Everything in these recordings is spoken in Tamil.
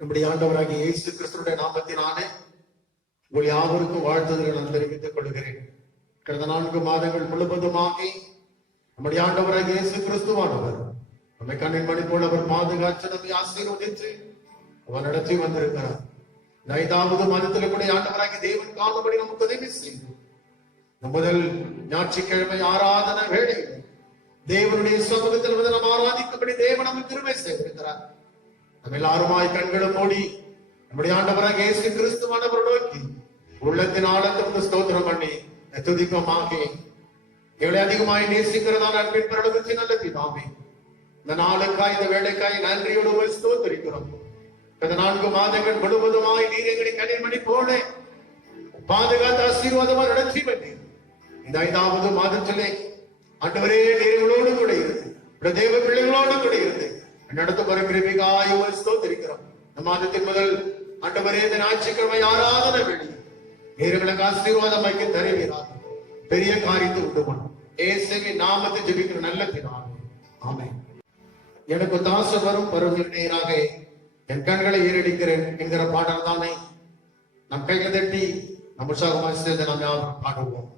நம்முடைய ஆண்டவராகிய இயேசு கிறிஸ்துவினுடைய நாமத்தினாலே உங்கள் யாவருக்கும் வாழ்த்துதலை நான் தெரிவித்துக் கொள்கிறேன். கடந்த 4 மாதங்கள் முழுவதுமாகி நம்முடைய ஆண்டவராகிய இயேசு கிறிஸ்துவானவர் நம்மை கண்ணின் மணி போல அவர் பாதுகாத்து நம்மை ஆசீர்வதித்து அவர் நடத்தி வந்திருக்கிறார். 5வது மாதத்தில் கூட ஆண்டவராகிய தேவன் காணும்படி நமக்கு உதவி செய்து முதல் ஞாயிற்றுக்கிழமை ஆராதனை வேளையில் தேவனுடைய சமூகத்தில் வந்து நாம் ஆராதிக்கும்படி தேவன் நமக்கு கிருபை செய்திருக்கிறார். நம்ம எல்லாருமாய் கண்களும் மூடி நம்முடைய ஆண்டவராக இயேசு கிறிஸ்துவானவர் நோக்கி உள்ளத்தின் ஆழத்திலிருந்து ஸ்தோத்திரம் பண்ணி துதிப்பமாகி எவ்வளவு அதிகமாய் நேசிக்கிறதான அன்பின் பரலோகத்தின் நல்ல பிதாவே, இந்த நாளுக்காய் இந்த வேலைக்காய் நன்றியோடு ஸ்தோத்திரிக்கிறோம். இந்த 4 மாதங்கள் முழுவதுமாய் நீர் எங்களை கனிமணி போல பாதுகாத்து ஆசீர்வாதமாக நடத்தி வந்தீர். இந்த 5வது மாதத்திலே ஆண்டவரே நீர்களோடு கூட இருந்து தேவ பிள்ளைகளோடு கூட இருந்து நடத்த வர கிருபைக்காய் ஸ்தோத்திரிக்கிறோம். இந்த மாதத்தின் முதல் ஆண்டவரே இந்த ஞாயிற்றுக்கிழமை ஆராதனை வேண்டி நீர்களுக்கு ஆசீர்வாதமாக்கி தருகிறார். பெரிய காரியத்தை உண்டு பண்ணும் இயேசுவின் நாமத்தை ஜெபிக்கிற நல்ல பிதாவே, ஆமென். எனக்கு தாச வரும் பருவ நேராக என் கண்களை ஏறடிக்கிறேன் என்கிற பாடல் தானே நம் கைகளை தட்டி நம்ம உற்சாகமாக சேர்ந்து நாம் யாரும் பாடுவோம்.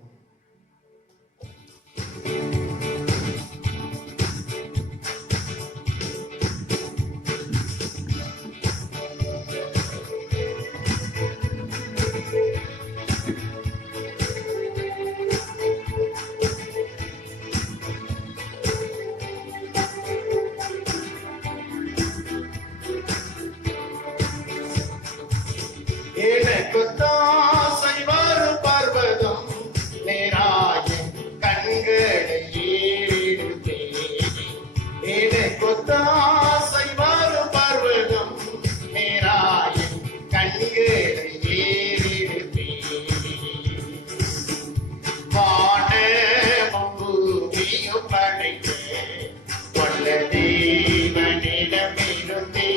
எனக்கு தாசை வரும் பர்வதம் நேராயின் கண்களை ஏறெடுத்தேன். எனக்கு தாசை வரும் பர்வதம் நேராயின் கண்களை ஏறெடுத்தேன். வானமும் பூமியும் படைத்த வல்ல தேவனிடமிருந்தே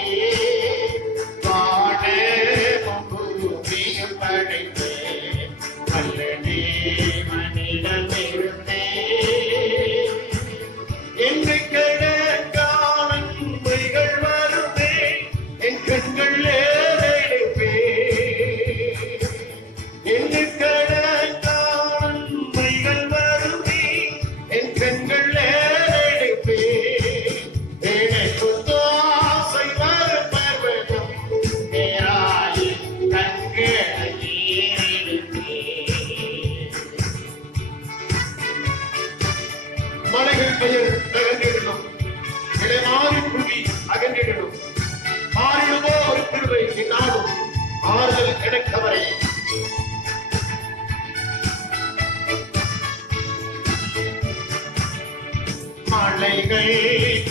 மலைகள்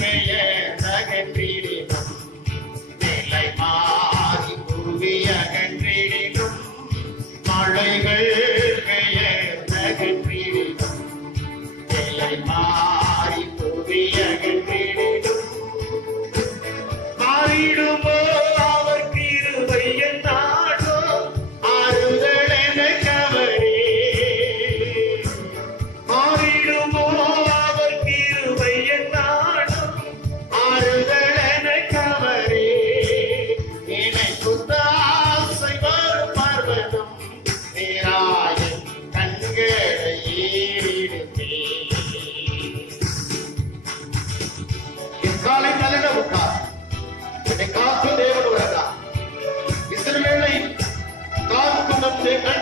பெயர்ந்தகன்றிடும் நிலை மாறி புவி அகன்றிடும். மலைகள் பெயர்ந்தகன்றிடும் நிலை மாறி புவி அகன்றிடும். மாறிடுமோ அவர் கிருபை என்னாடோ ஆறுதல் எனக்கு அவரே. மாறிடுமோ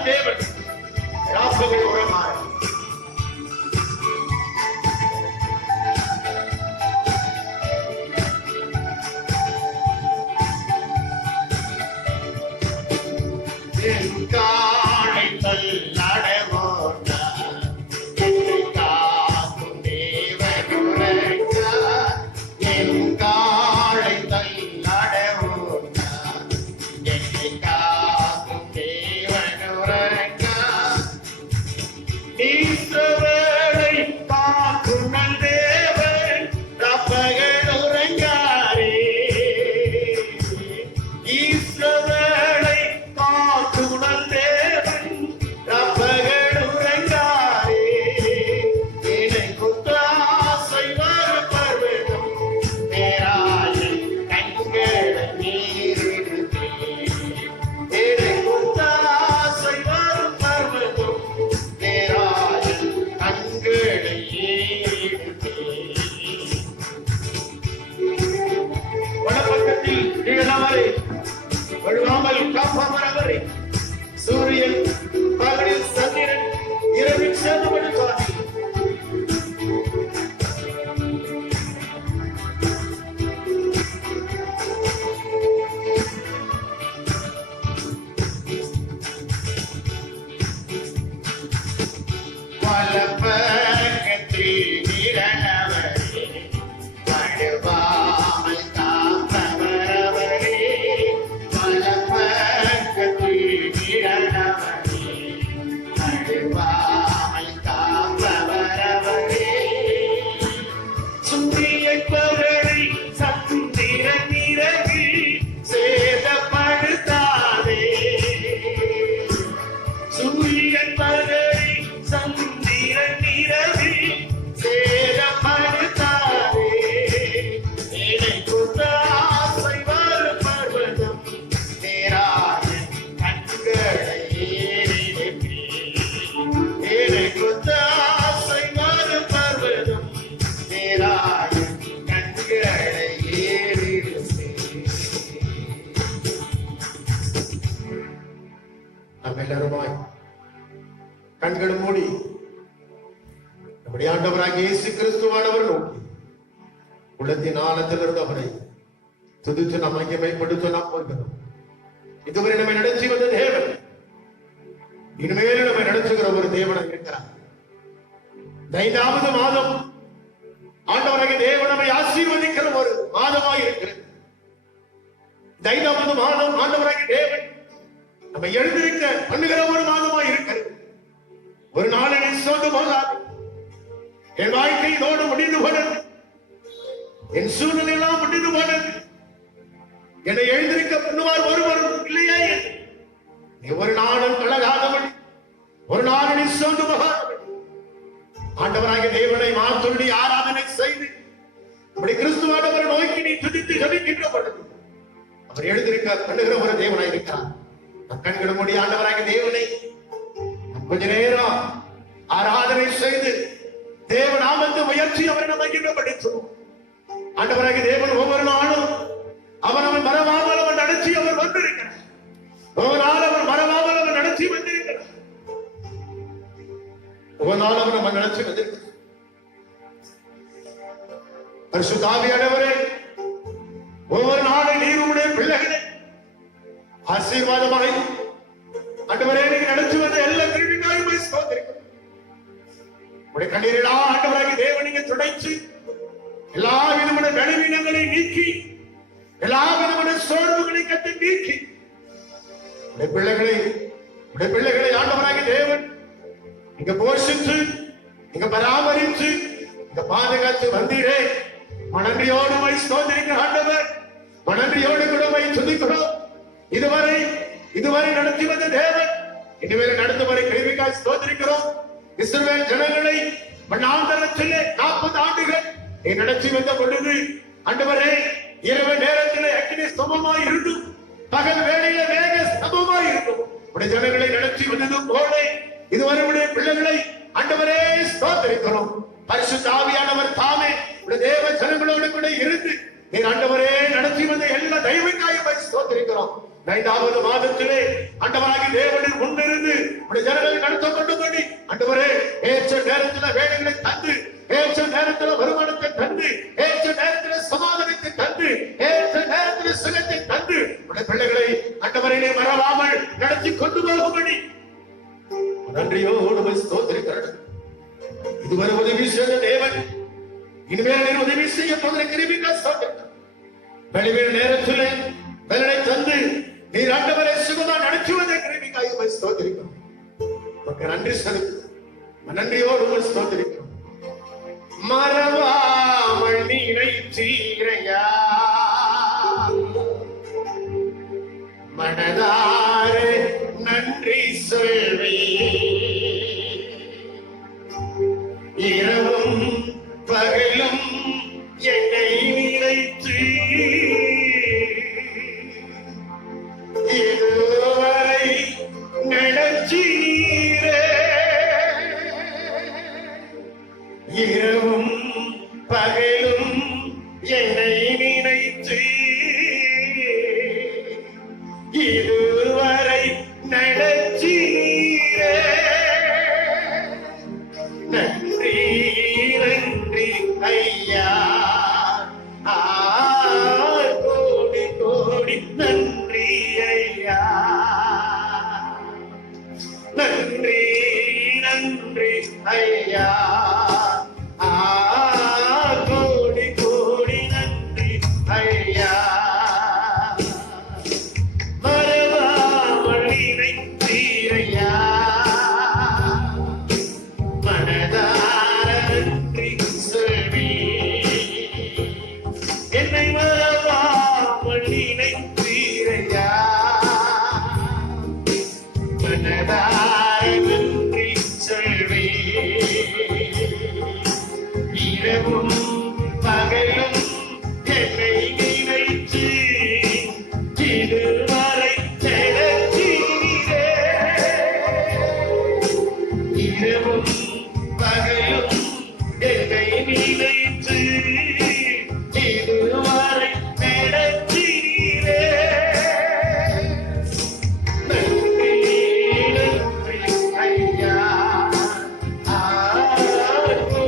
தேவன் ராசங்கள் உரமாறு காலை தள்ளடவோட நம்முடைய ஆண்டவராகிய இயேசு கிறிஸ்துவானவர் நோக்கி உள்ளத்தின் ஆழத்திலிருந்து அவரை துதித்து நாம் மகிமைப்படுத்த நாம் போகிறோம். இதுவரை நம்மை நடத்தி வந்த தேவன் இனிமேல் நம்மை நடத்துகிற ஒரு தேவனாக இருக்கிறார். 5வது மாதம் ஆண்டவராகிய தேவன் நம்மை ஆசீர்வதிக்கிற ஒரு மாதமாக இருக்கிறது. 5வது மாதம் ஆண்டவராகிய தேவன் நம்மை எழுந்திருக்க பண்ணுகிற ஒரு மாதமாக இருக்கிறது. ஒரு நாளினை சோர்ந்து போகாது. என் வாழ்க்கை இதோடு முடிந்து போனது, என் சூழ்நிலை எல்லாம் முடிந்து போனது, என்னை எழுந்திருக்க பண்ணுவார் ஒருவரும் இல்லையே. நீ ஒரு நாளும் கலகாதவன், ஒரு நாளினை சோர்ந்து போகாதவன். ஆண்டவராகிய தேவனை மாத்தொழி ஆராதனை செய்து அப்படி கிறிஸ்துவானவர் நோக்கி நீ துதித்து ஜெபிக்கின்ற பொழுது அவர் எழுந்திருக்க பண்ணுகிற ஒரு தேவனாய் இருக்கிறார். நம் கண்களை மூடி ஆண்டவராகிய தேவனை கொஞ்ச நேரம் ஆராதனை செய்து தேவ நாமத்தை முயற்சி அவரை நம்ம மகிமைப்படுத்துவோம். ஆண்டவராகிய தேவன் ஒவ்வொரு நாளும் அவன் மறவாமல் அவன் நடத்தி அவர் வந்திருக்கிறார். ஒவ்வொரு நாள் அவர் மறவாமல் அவன் நடத்தி வந்திருக்கிறார். ஒவ்வொரு நாள் அவர் நம்ம நடத்தி வந்திருக்கிறார். பரிசுத்த ஆவியானவரே, ஒவ்வொரு நாளும் நீர் உம்முடைய பிள்ளைகளை ஆசீர்வாதமாய் ஆண்டவரே நீங்க நடத்தி வந்த எல்லா கிருபைக்காகவும் ஸ்தோத்திரிக்கிறோம். உடைய கண்ணீரிலா ஆண்டவராகிய தேவன் நீங்க துடைச்சு எல்லா விதமான பலவீனங்களை நீக்கி எல்லா விதமான சோர்வுகளை கட்டி நீக்கி உடைய பிள்ளைகளை ஆண்டவராகிய தேவன் நீங்க போஷித்து நீங்க பராமரித்து நீங்க பாதுகாத்து வந்தீரே. மனன்றியோடு ஸ்தோத்திரிக்கிற ஆண்டவர், மனன்றியோடு கூட துதிக்கிறோம். இதுவரை நடத்தி வந்த தேவன் இனிமேல் நடந்து வரை கிருபைக்காய் ஸ்தோத்திரிக்கிறோம். இஸ்ரவேல் ஜனங்களை வனாந்தரத்திலே 40 ஆண்டுகள் நீ நடத்தி வந்த பொழுது ஆண்டவரே இரவு நேரத்திலே அக்கினி ஸ்தம்பமாய் இருந்தும் பகல் வேளையிலே மேக ஸ்தம்பமாய் இருந்தும் உடைய ஜனங்களை நடத்தி வந்தது போல இதுவரை உடைய பிள்ளைகளை ஆண்டவரே ஸ்தோத்திரிக்கிறோம். பரிசுத்த ஆவியானவர் தாமே உடைய தேவ ஜனங்களோடு கூட இருந்து நீ ஆண்டவரே நடத்தி வந்த எல்லா தெய்வக்காயும் ஸ்தோத்திரிக்கிறோம். 5வது மாதத்திலே ஆண்டவராகிய தேவனின் முன்னிருந்து உடைய ஜனங்களை நடத்தப்பட்டபடி ஆண்டவரே ஏற்ற நேரத்தில் வேலைகளை தந்து, ஏற்ற நேரத்தில் வருமானத்தை தந்து, ஏற்ற நேரத்தில் சமாதானத்தை தந்து, ஏற்ற நேரத்தில் சுகத்தை தந்து உடைய பிள்ளைகளை ஆண்டவரை மறவாமல் நடத்தி கொண்டு போகும்படி நன்றியோடு ஸ்தோத்திரிக்கிறார். இதுவரை உதவி செய்த தேவன் இனிமேல் உதவி செய்ய போகிற கிருபைக்காய் ஸ்தோத்திரிக்கிறார். வெளிவேறு நேரத்திலே வேலை தந்து நீர் ஆண்டவரை சுகமா நடத்துவதை கிருபைக்காய் ஸ்தோத்திரிக்கிறோம். நன்றி செலுத்துகிறோம். நன்றியோடு ஸ்தோத்திரிக்கிறோம். மறவாமல் நினைத்தீரையா, மனதாரே நன்றி சொல்வே. இரவும் பகலும் என்னை நினைத்து இதுவரை நடத்தீரே. இரவும் பகலும் என்னை நினைத்து இதுவரை நடத்தீரே. நன்றி நன்றி ஐயா, கோடி கோடி நன்றி ஐயா. நன்றி நன்றி ஐயா, கோடி கோடி நன்றி ஐயா. மறவாமல் நினைத்தீரையா, மனதார நன்றி சொல்வே. என்னை மறவாமல் நினைத்தீரையா, மனதார நன்றி சொல்வே. இரவும் பகலும் என்னை நினைத்து இதுவரை நடத்தீரே. இரவும் பகலும் என்னை நினைத்து இதுவரை நடத்தீரே. நன்றி நன்றி ஐயா, கோடி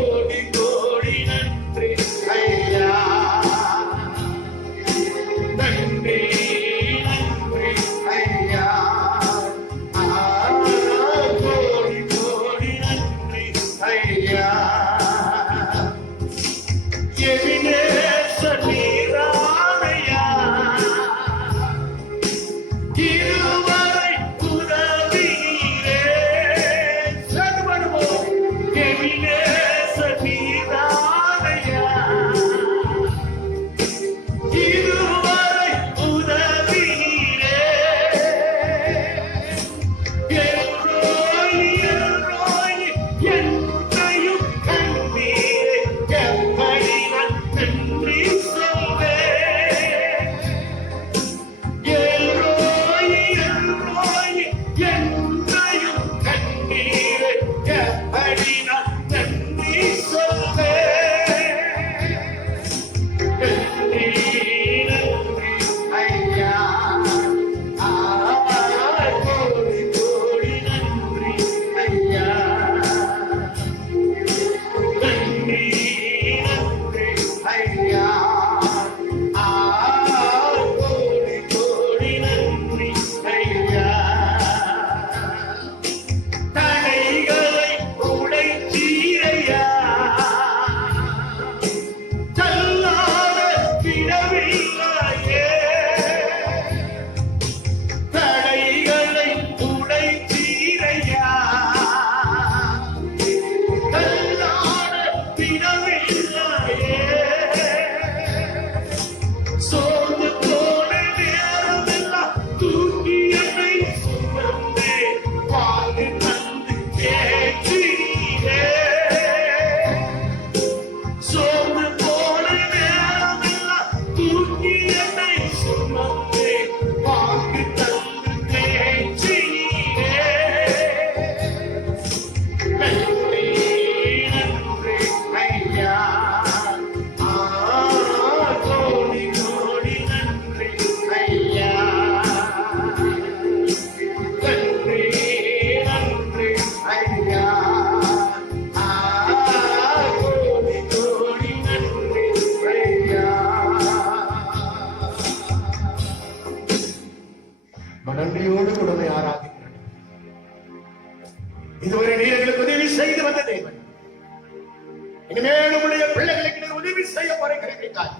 இனிமேல் உங்களுடைய பிள்ளைகளுக்கு நீர் உதவி செய்ய போறீர்கள்.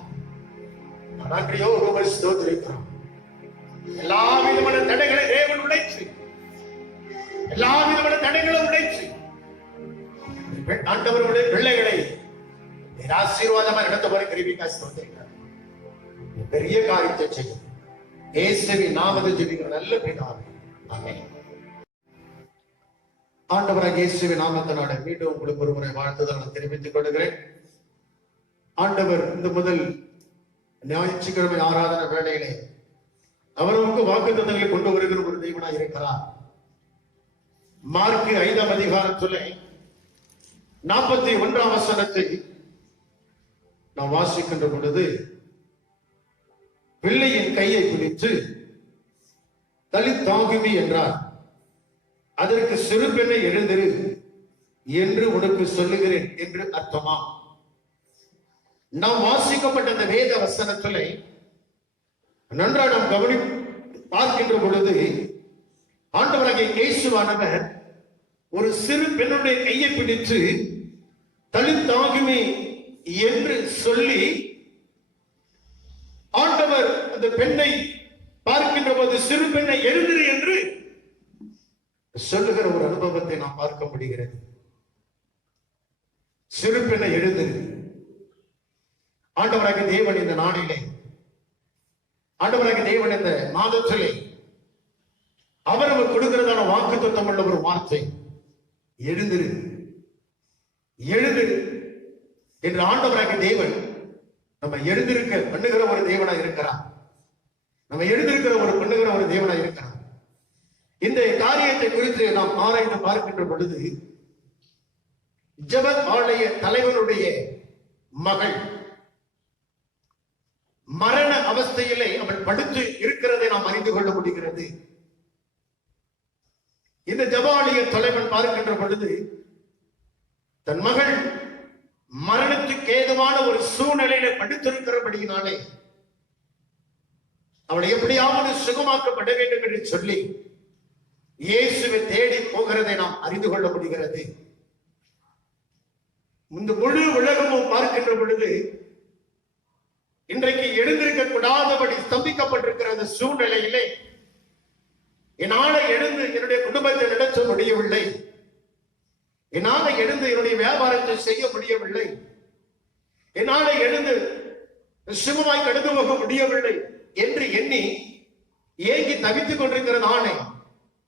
நன்றியோ உமை ஸ்தோத்திரிக்கிறோம். எல்லா விதமான தடைகளை தேவன் உடைச்சு, எல்லா விதமான தடைகளை உடைச்சு ஆண்டவருடைய பிள்ளைகளை ஆசீர்வாதமா நடத்த போற கிருபைக்காக ஸ்தோத்திரிக்கிறோம். பெரிய காரியத்தை செய்யும் இயேசுவின் நாமத்தில் ஜெபிக்கிற நல்ல பிதாவே, ஆமென். ஆண்டவராக இயேசுவின் நாமத்தினால மீண்டும் உங்களுக்கு ஒரு முறை வாழ்த்துதல் நான் தெரிவித்துக் கொள்கிறேன். ஆண்டவர் இந்த முதல் ஞாயிற்றுக்கிழமை ஆராதனை வேளையிலே அவருக்கு வாக்குத்தத்தங்களை கொண்டு வருகிற ஒரு தெய்வனாய் இருக்கிறார். மார்க்கு 5ஆம் அதிகாரத்திலே 41ஆம் வசனத்தை நாம் வாசிக்கின்ற பொழுது, பிள்ளையின் கையை பிடித்து தலித்தாகுமி என்றார். அதற்கு சிறு பெண்ணை எழுந்திரு என்று உனக்கு சொல்லுகிறேன் என்று அர்த்தமா? நாம் வாசிக்கப்பட்ட அந்த வேத வசனத்திலே நன்றாக நாம் கவனி பார்க்கின்ற பொழுது ஆண்டவராகிய இயேசுவானவர் ஒரு சிறு பெண்ணுடைய கையை பிடித்து தலித்தாகுமி என்று சொல்லி ஆண்டவர் அந்த பெண்ணை பார்க்கின்ற போது சிறு பெண்ணை எழுந்திரு என்று சொல்லுகிற ஒரு அனுபவத்தை நாம் பார்க்க முடிகிறது. சிறு பெண்ணை எழுந்திரு. ஆண்டவராகிய தேவன் இந்த நாளிலே, ஆண்டவராகிய தேவன் இந்த மாதத்திலே அவர் நமக்கு கொடுக்கிறதான வாக்குத்தத்தம் உள்ள ஒரு வார்த்தை, எழுந்திரு எழுந்திரு என்று ஆண்டவராகிய தேவன் நம்ம எழுந்திருக்க பண்ணுகிற ஒரு தேவனா இருக்கிறார். நம்ம எழுந்திருக்கிற ஒரு பண்ணுகிற ஒரு தேவனா இருக்கிறார். இந்த காரியத்தை குறித்து நாம் ஆராய்ந்து பார்க்கின்ற பொழுது, ஜெப ஆலய தலைவனுடைய மகள் மரண அவஸ்தையிலே அவள் படுத்து இருக்கிறதை நாம் அறிந்து கொள்ள முடிகிறது. இந்த ஜெபாலய தலைவன் பார்க்கின்ற பொழுது தன் மகள் மரணத்துக்கு ஏதுவான ஒரு சூழ்நிலையில படுத்திருக்கிறபடியினாலே அவளை எப்படியாவது சுகமாக்கப்பட வேண்டும் என்று சொல்லி இயேசுவை தேடி போகிறதை நாம் அறிந்து கொள்ள முடிகிறது. இந்த முழு உலகமும் பார்க்கின்ற பொழுது இன்றைக்கு எழுந்திருக்க கூடாதபடி ஸ்தம்பிக்கப்பட்டிருக்கிற அந்த சூழ்நிலையிலே என்னால எழுந்து என்னுடைய குடும்பத்தை நடத்த முடியவில்லை, என்னால எழுந்து என்னுடைய வியாபாரத்தை செய்ய முடியவில்லை, என்னால எழுந்து சுகமாய் கடந்து போக முடியவில்லை என்று எண்ணி ஏங்கி தவித்துக் கொண்டிருக்கிறதானே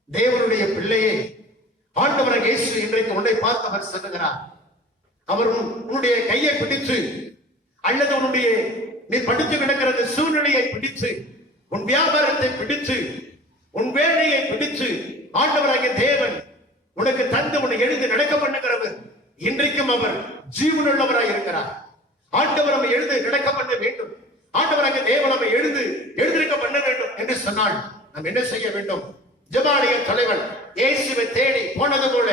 தேவனுடைய பிள்ளையே, ஆண்டவராகிய இயேசு இன்றைக்கு உன்னை பார்த்து அவர் சொல்லுகிறார். அவர் உன்னுடைய கையை பிடித்து அல்லது உன்னுடைய நீ படித்து கிடக்கிற சூழ்நிலையை பிடித்து, உன் வியாபாரத்தை பிடித்து, உன் வேலையை பிடித்து ஆண்டவராகிய தேவன் உனக்கு தந்து உன்னை எழுந்து நடக்க பண்ணுகிறவர். இன்றைக்கும் அவர் ஜீவனுள்ளவராய் இருக்கிறார். ஆண்டவர் நம்மை எழுந்து நடக்க பண்ண வேண்டும், ஆண்டவராகிய தேவன் நம்மை எழுந்திருக்க பண்ண வேண்டும் என்று சொன்னால் நாம் என்ன செய்ய வேண்டும்? ஜெபாலய தலைவன் இயேசுவை தேடி போனது போல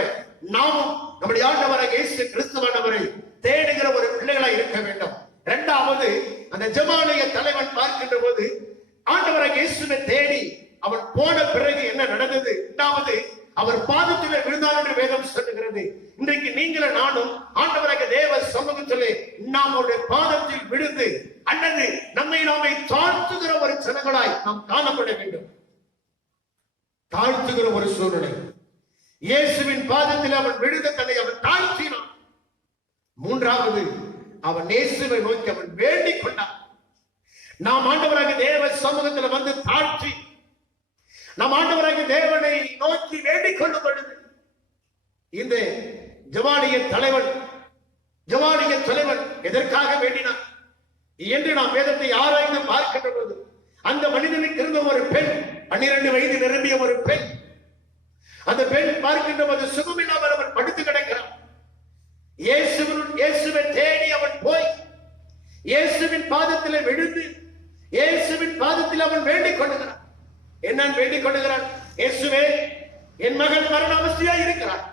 நாமும் நம்முடைய ஆண்டவராகிய இயேசு கிறிஸ்துவானவரை தேடுகிற ஒரு பிள்ளைகளாய் இருக்க வேண்டும். இரண்டாவது, அந்த ஜெபாலய தலைவன் பார்க்கின்ற போது ஆண்டவராகிய இயேசுவை தேடி அவன் போன பிறகு என்ன நடந்தது? இரண்டாவது, அவர் பாதத்திலே விழுந்தார் என்று வேதம் சொல்லுகிறது. இன்றைக்கு நீங்களும் நானும் ஆண்டவராகிய தேவ சமூகத்திலே நாம் அவருடைய பாதத்தில் விழுந்து அல்லது நம்மை நாமே தாழ்த்துகிற ஒரு ஜனங்களாய் நாம் காணப்பட வேண்டும். தாழ்த்துகிற ஒரு சூழ்நிலை. இயேசுவின் பாதத்தில் அவன் விழுந்த தன்னை அவன் தாழ்த்தினான். மூன்றாவது, அவன் இயேசுவை நோக்கி அவன் வேண்டிக் கொண்டான். நாம் ஆண்டவராகிய தேவ சமூகத்தில் வந்து தாழ்த்தி நாம் ஆண்டவராகிய தேவனை நோக்கி வேண்டிக் கொள்ளும் பொழுது இந்த ஜெபாலய தலைவன் எதற்காக வேண்டினான் என்று நாம் வேதத்தை ஆராய்ந்து பார்க்கின்ற போது, அந்த மனிதனுக்கு இருந்த ஒரு பெண், 12 வயது நிரம்பிய ஒரு பெண், அந்த பெண் பார்க்கின்ற போது சுகமில்லாமல் அவன் படுத்து கிடக்கிறான். இயேசுவை தேடி அவன் போய் இயேசுவின் பாதத்தில் விழுந்து இயேசுவின் பாதத்தில் அவன் வேண்டிக் கொள்ளுகிறான். என்னன்னு வேண்டிக் கொள்ளுகிறான்? இயேசுவே, என் மகன் மரண அவஸ்தையா இருக்கிறான்,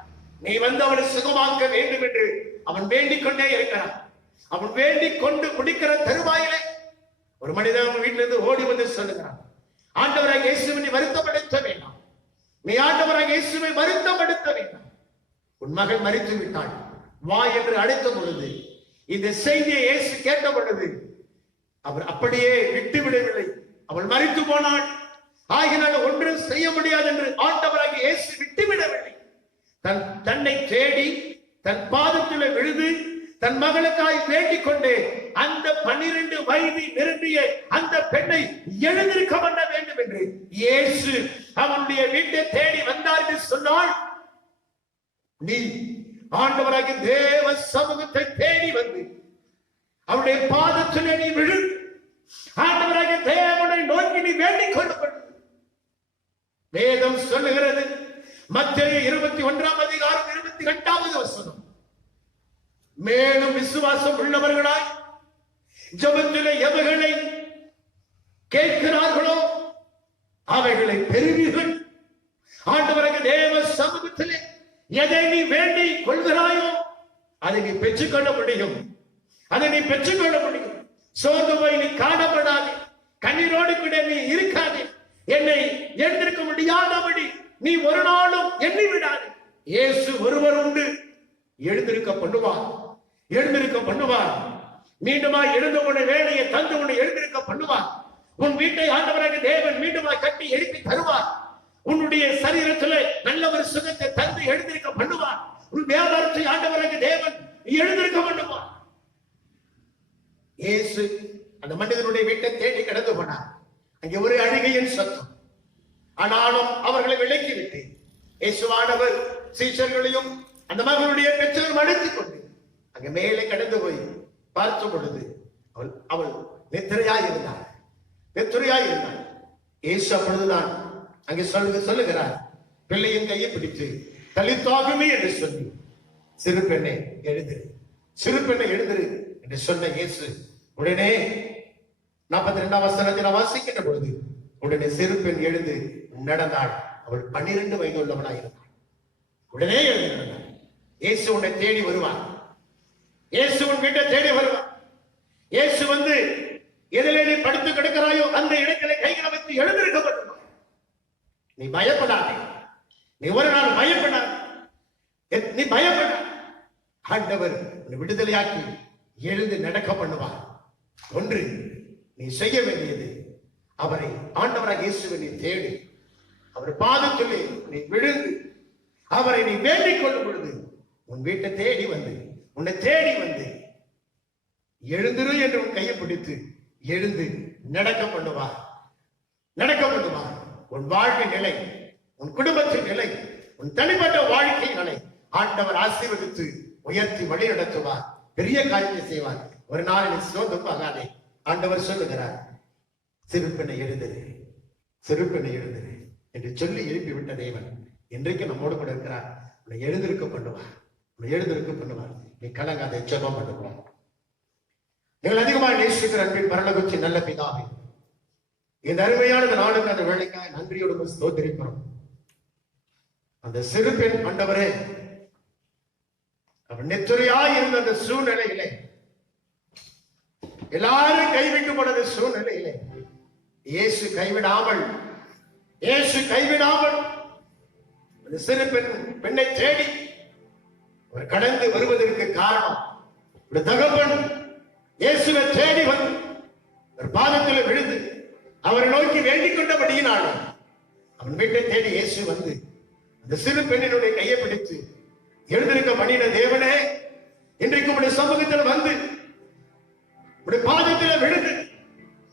நீ வந்து அவனை சுகமாக்க வேண்டும் என்று அவன் வேண்டிக் கொண்டே இருக்கிறான். அவன் வேண்டிக் கொண்டு முடிக்கிற தருவாயிலே ஒரு மனிதன் அவன் வீட்டிலிருந்து ஓடி வந்து சொல்லுகிறான், ஆண்டவராகிய இயேசுவை நீ வருத்தப்படுத்த வேண்டாம், நீ ஆண்டவராகிய இயேசுவை வருத்தப்படுத்த வேண்டாம், உன் மகன் மரித்து விட்டாள், வா என்று அழைத்த பொழுது, இந்த செய்தியை இயேசு கேட்ட பொழுது அவர் அப்படியே விட்டு விடவில்லை. அவள் மரித்து போனாள், ஆகினால் ஒன்றும் செய்ய முடியாது என்று ஆண்டவராகிய இயேசு விட்டுவிடவில்லை. தன்னை தேடி தன் பாதத்தில் விழுது தன் மகளுக்காய் வேண்டிக் கொண்டு அந்த 12 வயது நிரம்பிய அந்த பெண்ணை எழுந்திருக்க பண்ண வேண்டும் என்று இயேசு அவனுடைய வீட்டை தேடி வந்தார் என்று சொன்னால், நீ ஆண்டவராகிய தேவ சமூகத்தை தேடி வந்து அவருடைய பாதத்திலே நீ விழு, ஆண்டவராகிய தேவனை நோக்கி நீ வேண்டிக் கொண்டு. வேதம் சொல்லுகிறது, மத்தேயு 21ஆம் அதிகாரம் 22வது வசனம், மேலும் விசுவாசம் உள்ளவர்களாய் ஜெபத்திலே எவைகளை கேட்கிறார்களோ அவைகளை பெறுவீர்கள். ஆண்டவராகிய தேவ சமூகத்திலே எதை நீ வேண்டி கொள்கிறாயோ அதை நீ பெற்றுக்கொள்ள முடியும். அதை நீ பெற்றுக்கொள்ள முடியும். சோர்ந்து போய் நீ காணப்படாதே, கண்ணீரோடு கூட நீ இருக்காதே, என்னை எழுந்திருக்க முடியாதபடி நீ ஒரு நாளும் எண்ணி விடாதே. இயேசு ஒருவர் உண்டு, எழுந்திருக்க பண்ணுவார், எழுந்திருக்க பண்ணுவார். மீண்டுமாய் எழுந்த உன்னை வேலையை தந்து உன்னை எழுந்திருக்க பண்ணுவார். உன் வீட்டை ஆண்டவராகிய தேவன் மீண்டுமாய் கட்டி எழுப்பி தருவார். உன்னுடைய சரீரத்திலே நல்ல ஒரு சுகத்தை தந்து எழுந்திருக்க பண்ணுவார். உன் வியாபாரத்தை ஆண்டவராகிய தேவன் எழுந்திருக்க பண்ணுவார். இயேசு அந்த மனிதனுடைய வீட்டை தேடி கடந்து போனார். அங்கே ஒரு அழுகையின் சத்தம். ஆனாலும் அவர்களை விலக்கி விட்டு இயேசுவானவர் சீஷர்களையும் அந்த மகனுடைய பெற்றோரும் அழைத்துக் கொண்டு அங்கே மேலே கடந்து போய் பார்த்த பொழுது அவள் நித்திரையாய் இருந்தாள். இயேசு அப்பொழுதுதான் அங்கே சொல்லுகிறார், பிள்ளையின் கையை பிடித்து தலித்தாகுமே என்று சொல்லி, சிறு பெண்ணை எழுதிரு, சிறு பெண்ணை எழுதிரு என்று சொன்ன இயேசு உடனே 42ஆம் வசனத்தில் வாசிக்கின்ற பொழுது உடனே சிறு பெண் எழுந்து நடந்தாள். அவள் 12 வயது உள்ளவளாய் இருந்தாள். உடனே எழுந்து நடந்தாள். இயேசு உன்னை தேடி வருவார். இயேசு உன் வீட்டை தேடி வருவார். இயேசு வந்து எதிலே நீ படுத்து கிடக்கிறாயோ அந்த இடத்திலே கைகளை வைத்து எழுந்திருக்க பண்ணுவார். நீ பயப்படாதே, நீ ஒரு நாள் பயப்படாத, நீ பயப்பட. ஆண்டவர் விடுதலையாக்கி எழுந்து நடக்க பண்ணுவார். ஒன்று நீ செய்ய வேண்டியது, அவரை ஆண்டவராக இயேசுவை நீ தேடி அவர் பாதத்திலே நீ விழுந்து அவரை நீ வேண்டிக் கொள்ளும் பொழுது உன் வீட்டை தேடி வந்து உன்னை தேடி வந்து எழுந்திரு என்று உன் கையை பிடித்து எழுந்து நடக்க பண்ணுவார். நடக்க பண்ணுவார். உன் வாழ்க்கை நிலை, உன் குடும்பத்தின் நிலை, உன் தனிப்பட்ட வாழ்க்கை நிலை ஆண்டவர் ஆசீர்வதித்து உயர்த்தி வழி நடத்துவார். பெரிய காரியத்தை செய்வார். ஒரு நாள் நீ சோர்ந்து ஆகாதே. ஆண்டவர் சொல்லுகிறார், சிறு பெண்ணை எழுந்திரு, சிறு பெண்ணை எழுந்திரு என்று சொல்லி எழுப்பி விட்ட தேவன் இன்றைக்கு நம்மோடு கூட இருக்கிறார். உன்னை எழுந்திருக்க பண்ணுவார், உன்னை எழுந்திருக்க பண்ணுவார். நீ கலங்காத, ஜெபம் பண்ணுவார். நீங்கள் அதிகமாக நேசிக்கிற அன்பின் பரலோகத்தின் நல்ல பிதாவே, இந்த அருமையான நாளுக்கு அந்த வேலைக்காக நன்றியோடு ஸ்தோத்திரிக்கிறோம். அந்த சிறு பெண் ஆண்டவரே, அவன் நெத்துறையாய் இருந்த அந்த சூழ்நிலையிலே, எல்லாரும் கைவிட்டுப்பட சூழ்நிலையிலே இயேசு கைவிடாமல் அந்த சிறு பெண்ணை தேடி அவர் கடந்து வருவதற்கு காரணம், ஒரு தகப்பன் இயேசுவை தேடி வந்து ஒரு பாதத்தில் விழுந்து அவரை நோக்கி வேண்டிக் கொண்டபடியினாலே அவன் வீட்டை தேடி இயேசு வந்து அந்த சிறு பெண்ணினுடைய கையை பிடித்து எழுந்திருக்க பண்ணின தேவனே, இன்றைக்கு உடைய சமூகத்தில் வந்து உடைய பாதத்தில் விழுந்து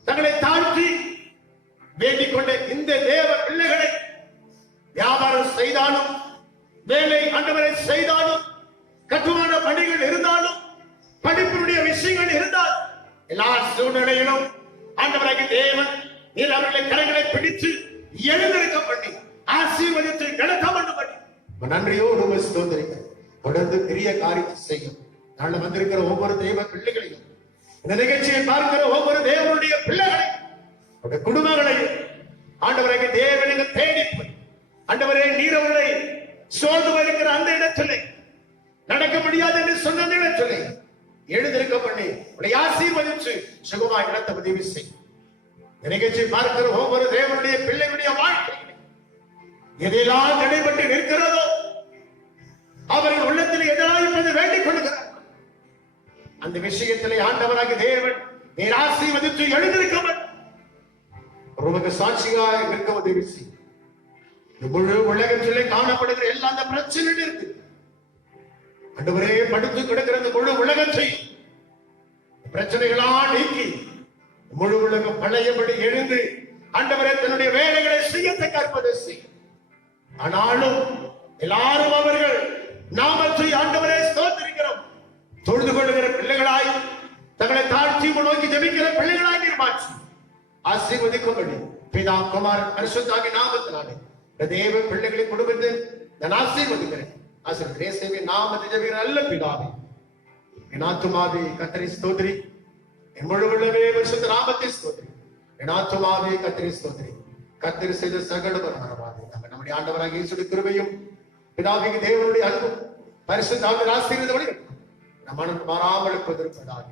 தங்களை தாழ்த்தி வேண்டிக் கொண்ட இந்த தேவ பிள்ளைகளை, வியாபாரம் செய்தாலும் வேலை ஆண்டவரை செய்தாலும் கட்டுமான பணிகள் இருந்தாலும் படிப்பினுடைய விஷயங்கள் இருந்தால் எல்லா சூழ்நிலையிலும் ஆண்டவராகிய தேவன் நீர் அவர்களை கரங்களை பிடித்து எழுந்திருக்க பண்ணி ஆசீர்வதித்து நடக்க பண்ணி நன்றியோடு ஸ்தோத்திரிக்க தொடர்ந்து பெரிய காரியத்தை செய்யும். நாளை வந்திருக்கிற ஒவ்வொரு தெய்வ பிள்ளைகளையும், இந்த நிகழ்ச்சியை பார்க்கிற ஒவ்வொரு தேவனுடைய பிள்ளைகளையும், குடும்பங்களையும் ஆண்டவராகிய தேவனை தேடி ஆண்டவரே நீர் அவர்களை சோர்ந்து வருகிற அந்த இடத்திலே நடக்க முடியாது என்று சொன்ன இடத்திலே எழுந்திருக்க பண்ணி உங்களை ஆசீர்வதித்து சுகமாய் நடத்த உதவி செய்யும். நிகழ்ச்சி பார்க்கிற ஒவ்வொரு தேவனுடைய பிள்ளைகளுடைய வாழ்க்கை எதெல்லாம் தடைபட்டு நிற்கிறதோ அவர்கள் உள்ளத்தில் எதிராயிருப்பது வேண்டிக் கொள்கிறார். அந்த விஷயத்திலே ஆண்டவராகிய தேவன் நீர் ஆசீர்வதித்து எழுந்திருக்கவர் உமக்கு சாட்சியாக இருக்க உதவி செய். முழு உலகத்திலே காணப்படுகிற எல்லா அந்த பிரச்சனைகள் இருக்கு ஆண்டவரே, படுத்து கிடக்கிற அந்த முழு உலகத்தை பிரச்சனைகளா நீக்கி முழு உலகம் பழையபடி எழுந்து ஆண்டவரே தன்னுடைய வேலைகளை செய்யத்தை கற்பதை செய். ஆனாலும் எல்லாரும் அவர்கள் நாமத்தை ஆண்டவரே ஸ்தோத்திரிக்கிறோம் தொழுது கொள்ளுகிற பிள்ளைகளாய் தங்களை தாழ்த்தி நோக்கி ஜெபிக்கிற பிள்ளைகளாய் நீர் மாற்றி ஆசீர்வதிக்கும்படி பிதா குமாரன் பரிசுத்தாவிய நாமத்தினாலே தேவ பிள்ளைகளின் குடும்பத்தை நான் ஆசீர்வதிக்கிறேன். ஆசீர்வதிக்கிறேன் நாமத்தை ஜெபிக்கிற நல்ல பிதாவே, என் ஆத்துமாவே கர்த்தரை ஸ்தோத்திரி, என் முழு உள்ளமே பரிசுத்த நாமத்தை ஸ்தோத்திரி, என் ஆத்துமாவே கர்த்தரை ஸ்தோத்திரி. கர்த்தர் செய்த சகல மரவாதே நம்முடைய ஆண்டவராகிய இயேசுவின் கிருபையும் பிதாவின் தேவனுடைய அன்பும் பரிசுத்த ஆவியின் ஆசீர்வாதமும் நம் மனம் மாறாமல் இருப்பதற்காக